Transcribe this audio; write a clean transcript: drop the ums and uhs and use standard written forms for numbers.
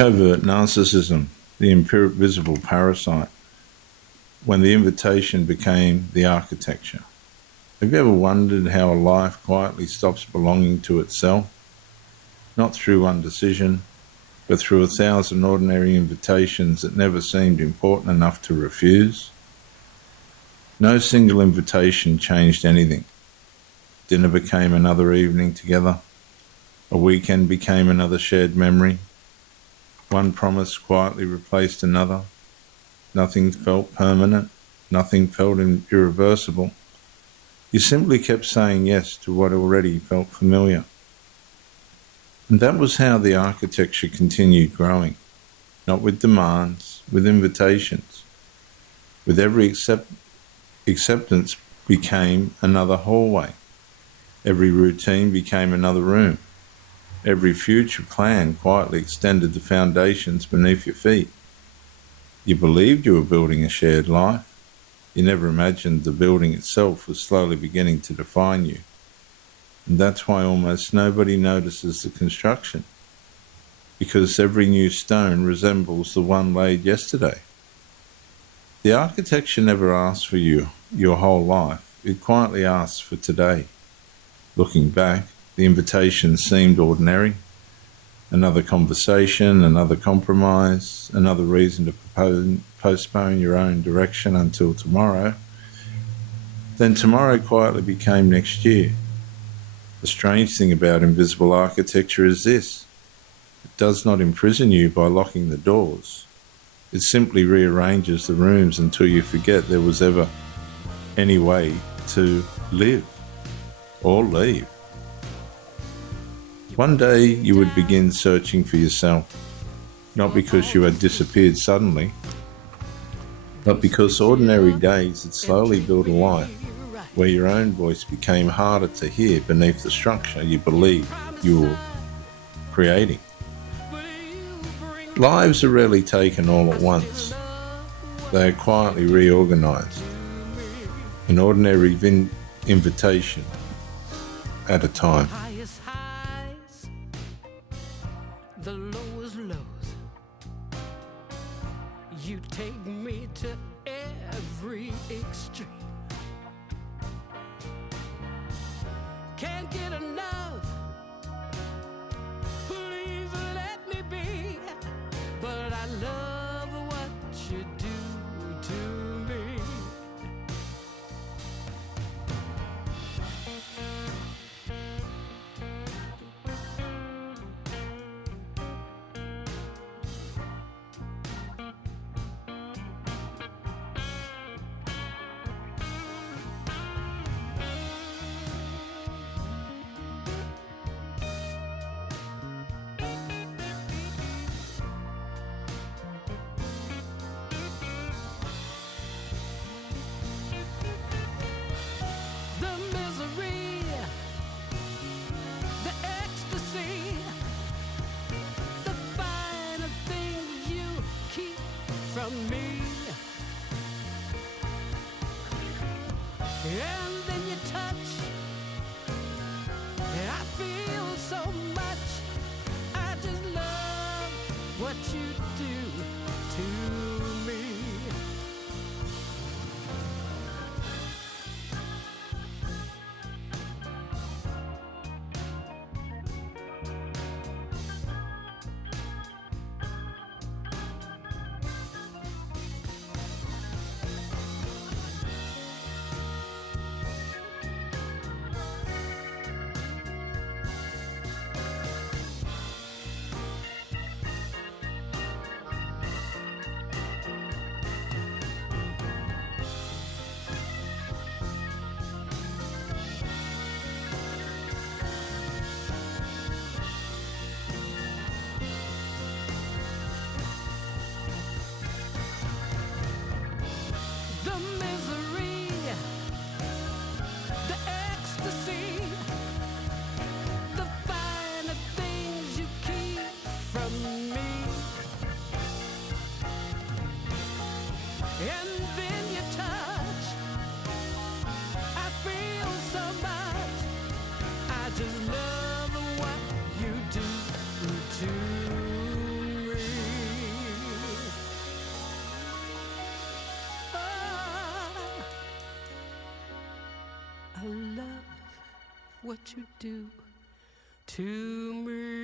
Covert narcissism, the invisible parasite, when the invitation became the architecture. Have you ever wondered how a life quietly stops belonging to itself? Not through undecision, but through 1,000 ordinary invitations that never seemed important enough to refuse? No single invitation changed anything. Dinner became another evening together. A weekend became another shared memory. One promise quietly replaced another. Nothing felt permanent. Nothing felt irreversible. You simply kept saying yes to what already felt familiar. And that was how the architecture continued growing, not with demands, with invitations. With every acceptance became another hallway. Every routine became another room. Every future plan quietly extended the foundations beneath your feet. You believed you were building a shared life. You never imagined the building itself was slowly beginning to define you. And that's why almost nobody notices the construction, because every new stone resembles the one laid yesterday. The architecture never asks for you your whole life. It quietly asks for today. Looking back, the invitation seemed ordinary. Another conversation, another compromise, another reason to postpone your own direction until tomorrow. Then tomorrow quietly became next year. The strange thing about invisible architecture is this: it does not imprison you by locking the doors. It simply rearranges the rooms until you forget there was ever any way to live or leave. One day you would begin searching for yourself, not because you had disappeared suddenly, but because ordinary days had slowly built a life where your own voice became harder to hear beneath the structure you believed you were creating. Lives are rarely taken all at once. They are quietly reorganized, an ordinary invitation at a time. The lowest lows. You take me to every extreme. Can't get enough. Please let me be. But I love what you do to me. what you do to me.